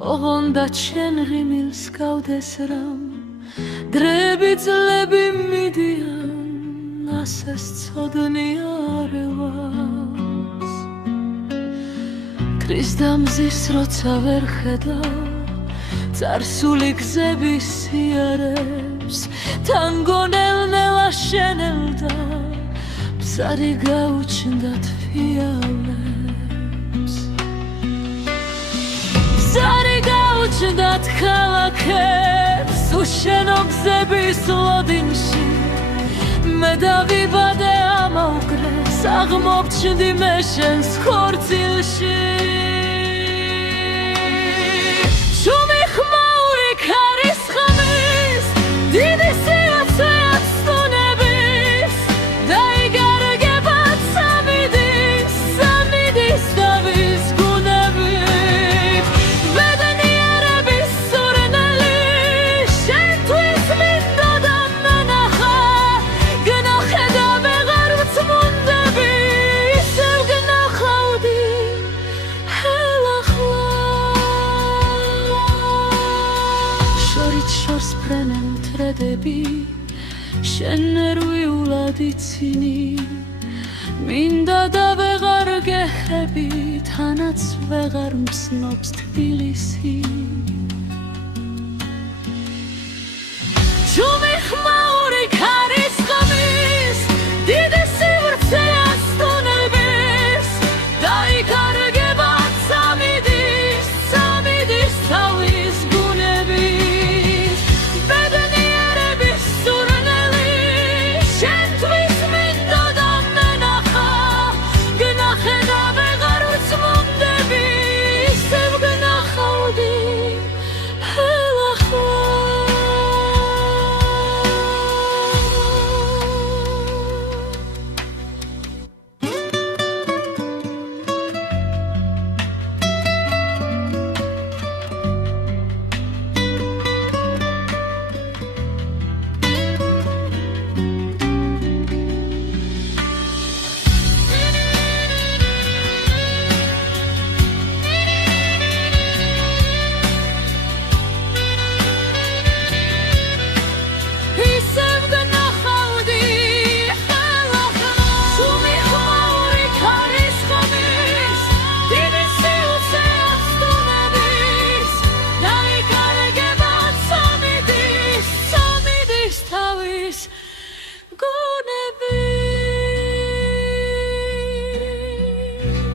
ოღონდა ჩვენ ღიმილს გავდეს რამ დრები წლები მიდიან ასე სწოდნი არევას ქრის დამზის როცა ვერ ხედავ წარსული გზების სიარებს თან გონელ-ნელა შენელდა ბზარი გაუჩნდა თვიალებს ბზარი გაუჩნდა ქალაქებს უშენო გზების ლოდინში მე დავიბადე ამაუგრეს აღმოჩნდი მე შენს ხორცილში შუმი ხმაური ქარის ხამის დიდი სიოცეად სტუნების დაიგარგება სამიდის დავის გუნებით ბედნიერების სურნელი შენთვის მინდა და მენახა გნოხედა ვეღარ ვწმუნდები ისევ გნახავდი შორს ფრენენ თრედები შენ ნერვიულად იცინი მინდა და ვეღარ გეხები თანაც ვეღარ მსნობს თბილისი